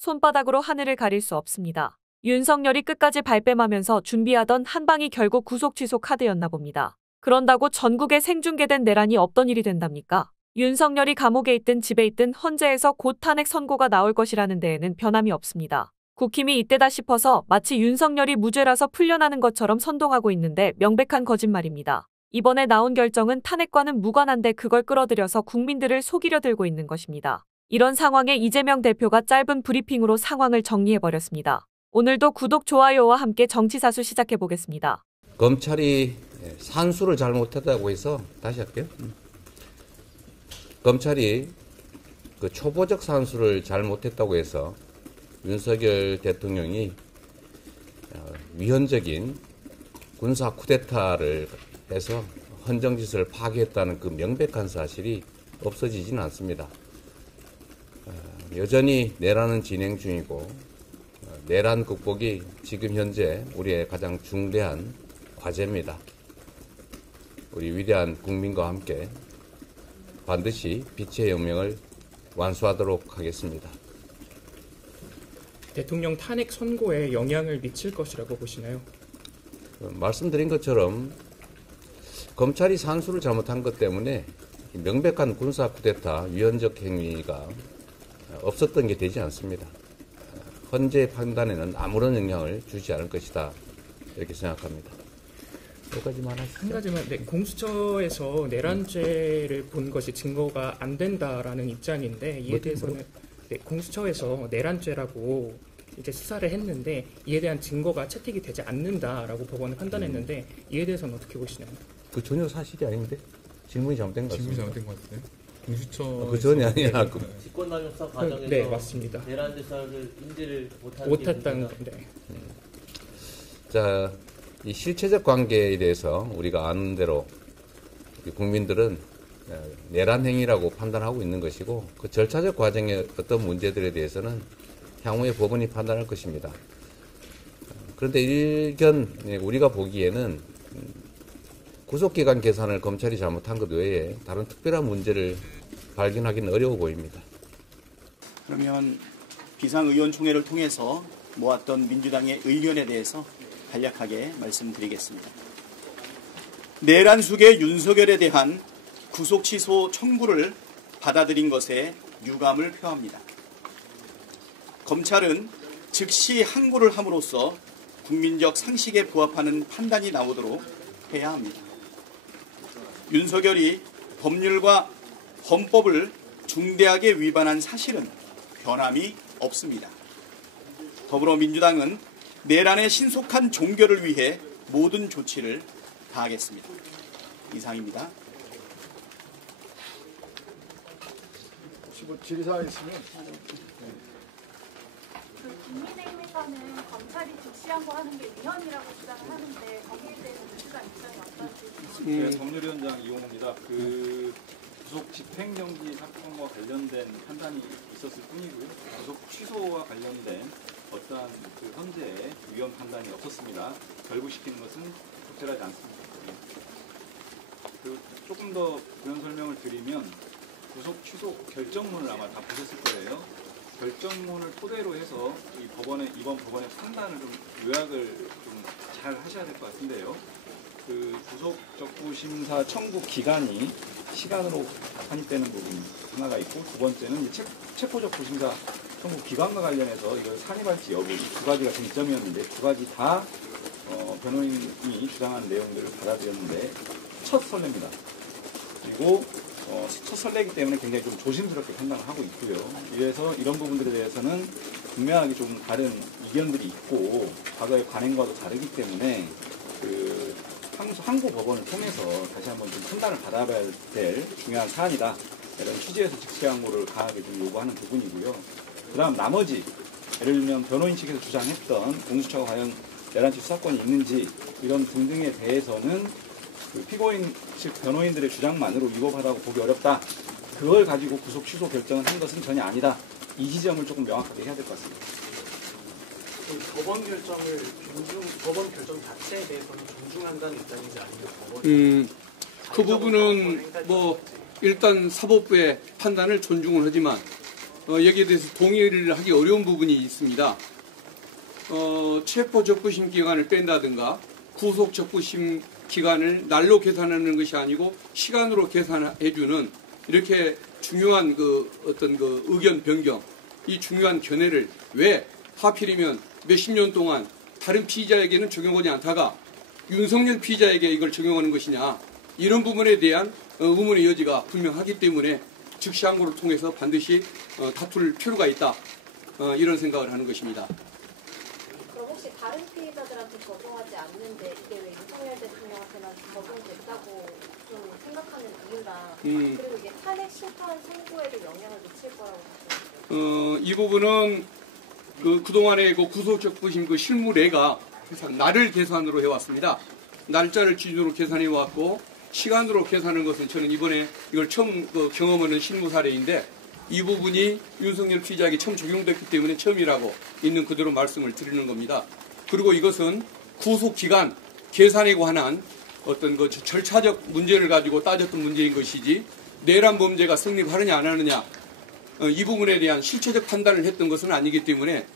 손바닥으로 하늘을 가릴 수 없습니다. 윤석열이 끝까지 발뺌하면서 준비하던 한 방이 결국 구속 취소 카드였나 봅니다. 그런다고 전국에 생중계된 내란이 없던 일이 된답니까? 윤석열이 감옥에 있든 집에 있든 헌재에서 곧 탄핵 선고가 나올 것이라는 데에는 변함이 없습니다. 국힘이 이때다 싶어서 마치 윤석열이 무죄라서 풀려나는 것처럼 선동하고 있는데 명백한 거짓말입니다. 이번에 나온 결정은 탄핵과는 무관한데 그걸 끌어들여서 국민들을 속이려 들고 있는 것입니다. 이런 상황에 이재명 대표가 짧은 브리핑으로 상황을 정리해버렸습니다. 오늘도 구독, 좋아요와 함께 정치사수 시작해보겠습니다. 검찰이 산수를 잘못했다고 해서 다시 할게요. 검찰이 그 초보적 산수를 잘못했다고 해서 윤석열 대통령이 위헌적인 군사 쿠데타를 해서 헌정질서를 파괴했다는 그 명백한 사실이 없어지지는 않습니다. 여전히 내란은 진행 중이고 내란 극복이 지금 현재 우리의 가장 중대한 과제입니다. 우리 위대한 국민과 함께 반드시 빛의 혁명을 완수하도록 하겠습니다. 대통령 탄핵 선고에 영향을 미칠 것이라고 보시나요? 말씀드린 것처럼 검찰이 산수를 잘못한 것 때문에 명백한 군사 쿠데타 위헌적 행위가 없었던 게 되지 않습니다. 헌재 판단에는 아무런 영향을 주지 않을 것이다, 이렇게 생각합니다. 여기까지만 하시죠. 한 가지만, 공수처에서 내란죄를 본 것이 증거가 안 된다라는 입장인데 이에 대해서는 공수처에서 내란죄라고 이제 수사를 했는데 이에 대한 증거가 채택이 되지 않는다라고 법원은 판단했는데 이에 대해서는 어떻게 보시나요? 그 전혀 사실이 아닌데 질문이 잘못된 것 같습니다. 질문이 잘못된 것 같아요. 공수처 그 전이 아니라 직권남용 수사 과정에서 네, 맞습니다. 내란 수사를 인지를 못했다는 건데. 자, 이 실체적 관계에 대해서 우리가 아는 대로 국민들은 내란 행위라고 판단하고 있는 것이고 그 절차적 과정의 어떤 문제들에 대해서는 향후에 법원이 판단할 것입니다. 그런데 일견 우리가 보기에는 구속기간 계산을 검찰이 잘못한 것 외에 다른 특별한 문제를 발견하기는 어려워 보입니다. 그러면 비상의원총회를 통해서 모았던 민주당의 의견에 대해서 간략하게 말씀드리겠습니다. 내란 수계 윤석열에 대한 구속 취소 청구를 받아들인 것에 유감을 표합니다. 검찰은 즉시 항고를 함으로써 국민적 상식에 부합하는 판단이 나오도록 해야 합니다. 윤석열이 법률과 헌법을 중대하게 위반한 사실은 변함이 없습니다. 더불어민주당은 내란의 신속한 종결을 위해 모든 조치를 다하겠습니다. 이상입니다. 혹시 뭐 질의사항 있으면. 국민의힘에서는 검찰이 즉시항고 하는 게 위헌이라고 주장을 하는데 거기에 대해서 민주당 입장이 어떤지. 법률위원장 이용호입니다. 그 구속 집행정지 사건과 관련된 판단이 있었을 뿐이고요. 구속 취소와 관련된 어떠한 그 현재의 위헌 판단이 없었습니다. 결부시키는 것은 적절하지 않습니다. 그 조금 더 그런 설명을 드리면 구속 취소 결정문을 아마 다 보셨을 거예요. 결정문을 토대로 해서 이번 법원의 판단을 좀 요약을 좀 잘 하셔야 될 것 같은데요. 그 구속 적부 심사 청구 기간이 시간으로 산입되는 부분 하나가 있고 두 번째는 체포 적부 심사 청구 기간과 관련해서 이걸 산입할지 여부 두 가지가 쟁점이었는데 두 가지 다 변호인이 주장한 내용들을 받아들였는데 첫 선례입니다. 그리고 첫 선례이기 때문에 굉장히 좀 조심스럽게 판단을 하고 있고요. 이래서 이런 부분들에 대해서는 분명하게 좀 다른 이견들이 있고 과거의 관행과도 다르기 때문에 그 항고 법원을 통해서 다시 한번 좀 판단을 받아봐야 될 중요한 사안이다. 이런 취지에서 즉시 항고를 강하게 좀 요구하는 부분이고요. 그다음 나머지 예를 들면 변호인 측에서 주장했던 공수처가 과연 내란죄 수사권이 있는지 이런 등등에 대해서는 그 피고인 즉 변호인들의 주장만으로 위법하다고 보기 어렵다. 그걸 가지고 구속 취소 결정을 한 것은 전혀 아니다. 이 지점을 조금 명확하게 해야 될 것 같습니다. 법원 결정 자체에 대해서는 존중한다는 입장인지 아니면 그 부분은 뭐 일단 사법부의 판단을 존중을 하지만 여기에 대해서 동의를 하기 어려운 부분이 있습니다. 체포 적부심 기간을 뺀다든가 구속 적부심 기간을 날로 계산하는 것이 아니고 시간으로 계산해주는 이렇게 중요한 어떤 의견 변경, 이 중요한 견해를 왜 하필이면 몇십 년 동안 다른 피의자에게는 적용하지 않다가 윤석열 피의자에게 이걸 적용하는 것이냐, 이런 부분에 대한 의문의 여지가 분명하기 때문에 즉시 항고를 통해서 반드시 다툴 필요가 있다, 이런 생각을 하는 것입니다. 그럼 혹시 다른 피의자들한테 적용하지 않는데 이게 왜 윤석열 대통령한테만 적용됐다고 좀 생각하는 이유랑 그리고 이게 탄핵 심판 선고에도 영향을 미칠 거라고 보시나요? 이 부분은 그동안의 구속적부심 실무례가 항상 날을 계산으로 해왔습니다. 날짜를 기준으로 계산해왔고 시간으로 계산하는 것은 저는 이번에 이걸 처음 경험하는 실무 사례인데, 이 부분이 윤석열 피의자에게 처음 적용됐기 때문에 처음이라고 있는 그대로 말씀을 드리는 겁니다. 그리고 이것은 구속기간 계산에 관한 어떤 절차적 문제를 가지고 따졌던 문제인 것이지 내란 범죄가 성립하느냐 안 하느냐 이 부분에 대한 실체적 판단을 했던 것은 아니기 때문에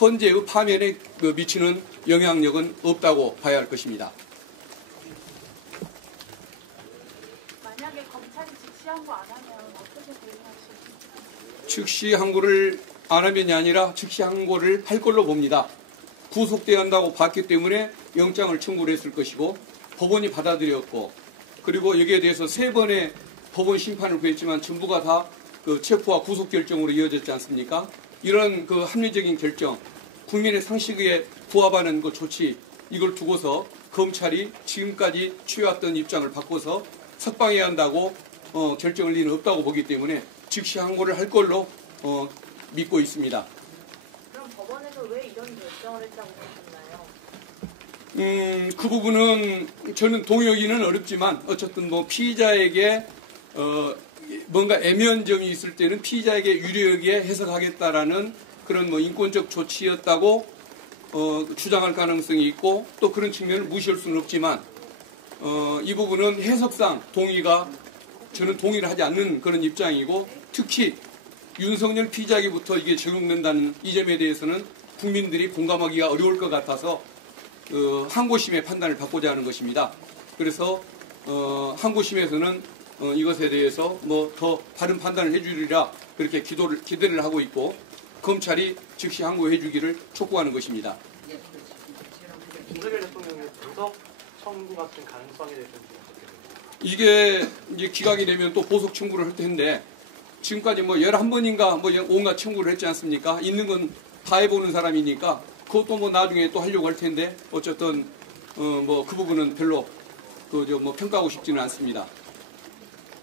헌재의 파면에 미치는 영향력은 없다고 봐야 할 것입니다. 만약에 검찰이 즉시 항고 안 하면 어떻게 대응하실까요? 즉시 항고를 안 하면이 아니라 즉시 항고를 할 걸로 봅니다. 구속돼야 한다고 봤기 때문에 영장을 청구를 했을 것이고 법원이 받아들였고, 그리고 여기에 대해서 3번의 법원 심판을 구했지만 전부가 다 체포와 구속 결정으로 이어졌지 않습니까? 이런 합리적인 결정, 국민의 상식에 부합하는 조치, 이걸 두고서 검찰이 지금까지 취해왔던 입장을 바꿔서 석방해야 한다고 결정을 리는 없다고 보기 때문에 즉시 항고를 할 걸로 믿고 있습니다. 그럼 법원에서 왜 이런 결정을 했다고 보셨나요? 그 부분은 저는 동의하기는 어렵지만 어쨌든 피의자에게 뭔가 애매한 점이 있을 때는 피의자에게 유리하게 해석하겠다라는 그런 인권적 조치였다고 주장할 가능성이 있고, 또 그런 측면을 무시할 수는 없지만 이 부분은 해석상 저는 동의를 하지 않는 그런 입장이고, 특히 윤석열 피의자에게부터 이게 적용된다는 이 점에 대해서는 국민들이 공감하기가 어려울 것 같아서 항고심의 판단을 받고자 하는 것입니다. 그래서 항고심에서는 이것에 대해서 더 바른 판단을 해주리라 그렇게 기대를 하고 있고, 검찰이 즉시 항고해 주기를 촉구하는 것입니다. 윤석열 대통령의 구속 청구 같은 가능성에 대해서는 어떻게 됩니까? 이게 이제 기각이 되면 또 보석 청구를 할 텐데, 지금까지 11번인가 온갖 청구를 했지 않습니까? 있는 건 다 해보는 사람이니까 그것도 나중에 또 하려고 할 텐데, 어쨌든 그 부분은 별로 평가하고 싶지는 않습니다.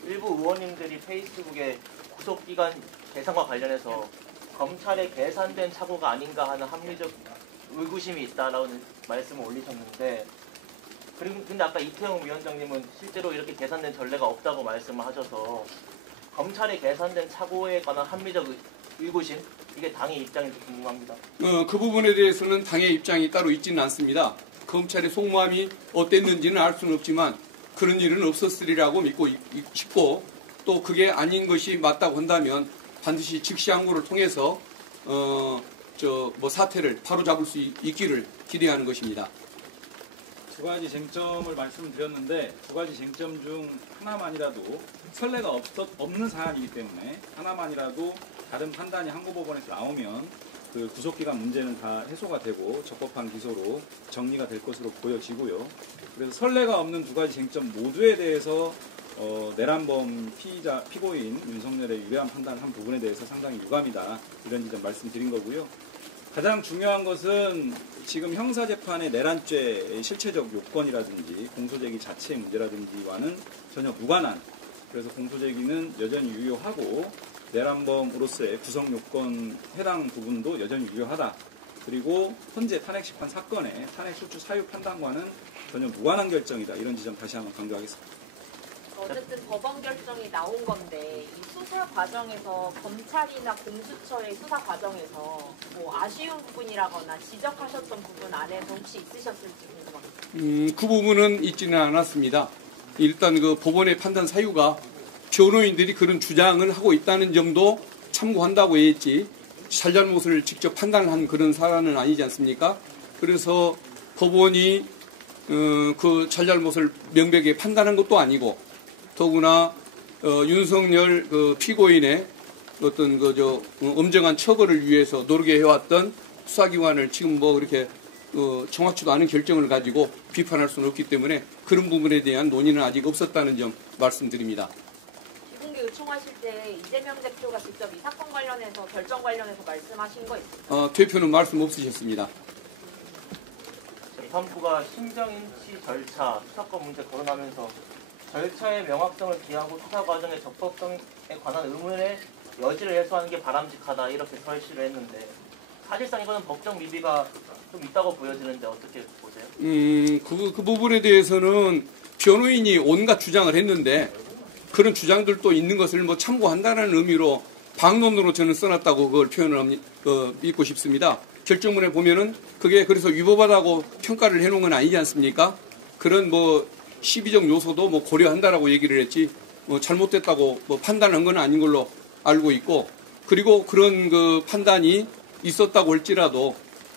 일부 의원님들이 페이스북에 구속기간 계산과 관련해서 검찰의 계산된 착오가 아닌가 하는 합리적 의구심이 있다라는 말씀을 올리셨는데, 근데 아까 이태용 위원장님은 실제로 이렇게 계산된 전례가 없다고 말씀을 하셔서 검찰의 계산된 착오에 관한 합리적 의구심, 이게 당의 입장인지 궁금합니다. 그 부분에 대해서는 당의 입장이 따로 있지는 않습니다. 검찰의 속마음이 어땠는지는 알 수는 없지만 그런 일은 없었으리라고 믿고 싶고, 또 그게 아닌 것이 맞다고 한다면 반드시 즉시 항고를 통해서 사태를 바로잡을 수 있기를 기대하는 것입니다. 두 가지 쟁점을 말씀드렸는데, 두 가지 쟁점 중 하나만이라도 선례가 없는 사안이기 때문에 하나만이라도 다른 판단이 항고법원에서 나오면 그 구속기간 문제는 다 해소가 되고 적법한 기소로 정리가 될 것으로 보여지고요. 그래서 선례가 없는 두 가지 쟁점 모두에 대해서 내란범 피고인 윤석열의 유리한 판단을 한 부분에 대해서 상당히 유감이다, 이런 지점 말씀드린 거고요. 가장 중요한 것은 지금 형사재판의 내란죄의 실체적 요건이라든지 공소제기 자체의 문제라든지와는 전혀 무관한, 그래서 공소제기는 여전히 유효하고 내란범으로서의 구성요건 해당 부분도 여전히 유효하다. 그리고 현재 탄핵심판 사건의 탄핵 소추 사유 판단과는 전혀 무관한 결정이다, 이런 지점 다시 한번 강조하겠습니다. 어쨌든 법원 결정이 나온 건데 이 수사 과정에서 검찰이나 공수처의 수사 과정에서 아쉬운 부분이라거나 지적하셨던 부분 안에서 혹시 있으셨을지 궁금합니다. 그 부분은 있지는 않았습니다. 일단 법원의 판단 사유가 변호인들이 그런 주장을 하고 있다는 점도 참고한다고 했지 잘잘못을 직접 판단한 그런 사안은 아니지 않습니까? 그래서 법원이 그 잘잘못을 명백히 판단한 것도 아니고 더구나 윤석열 그 피고인의 어떤 엄정한 처벌을 위해서 노력해왔던 수사기관을 지금 뭐 그렇게 정확치도 않은 결정을 가지고 비판할 수는 없기 때문에 그런 부분에 대한 논의는 아직 없었다는 점 말씀드립니다. 비공개 요청하실 때 이재명 대표가 직접 이 사건 관련해서 결정 관련해서 말씀하신 거 있어요? 대표는 말씀 없으셨습니다. 재판부가 심정인치 절차, 수사권 문제 거론하면서 절차의 명확성을 기하고 수사 과정의 적법성에 관한 의문의 여지를 해소하는 게 바람직하다 이렇게 설치를 했는데 사실상 이거는 법적 미비가 좀 있다고 보여지는데 어떻게 보세요? 그 부분에 대해서는 변호인이 온갖 주장을 했는데 그런 주장들도 있는 것을 뭐 참고한다는 의미로 방론으로 저는 써놨다고 그걸 표현을 믿고 싶습니다. 결정문에 보면은 그게 그래서 위법하다고 평가를 해놓은 건 아니지 않습니까? 그런 뭐 시비적 요소도 뭐 고려한다라고 얘기를 했지 뭐 잘못됐다고 뭐 판단한 건 아닌 걸로 알고 있고 그리고 그런 그 판단이 있었다고 할지라도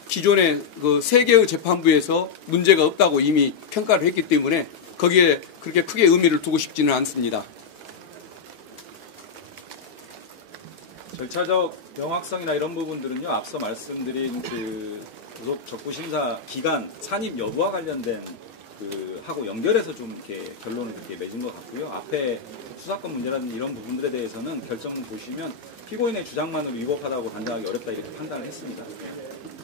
기존의 그 세 개의 재판부에서 문제가 없다고 이미 평가를 했기 때문에 거기에 그렇게 크게 의미를 두고 싶지는 않습니다. 절차적 명확성이나 이런 부분들은요, 앞서 말씀드린 그 구속 적부 심사 기간 산입 여부와 관련된 하고 연결해서 좀 이렇게 결론을 그렇게 맺은 것 같고요. 앞에 수사권 문제라든지 이런 부분들에 대해서는 결정문 보시면 피고인의 주장만으로 위법하다고 판단하기 어렵다 이렇게 판단을 했습니다.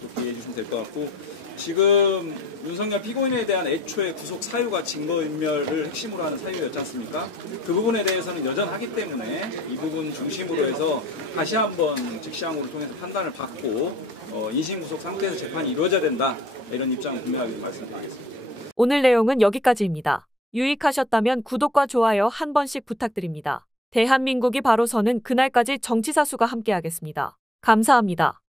그렇게 이해해 주시면 될 것 같고 지금 윤석열 피고인에 대한 애초에 구속 사유가 증거인멸을 핵심으로 하는 사유였지 않습니까? 그 부분에 대해서는 여전하기 때문에 이 부분 중심으로 해서 다시 한번 즉시항고를 통해서 판단을 받고 인신구속 상태에서 재판이 이루어져야 된다 이런 입장을 분명하게 말씀드리겠습니다. 오늘 내용은 여기까지입니다. 유익하셨다면 구독과 좋아요 한 번씩 부탁드립니다. 대한민국이 바로 서는 그날까지 정치사수가 함께하겠습니다. 감사합니다.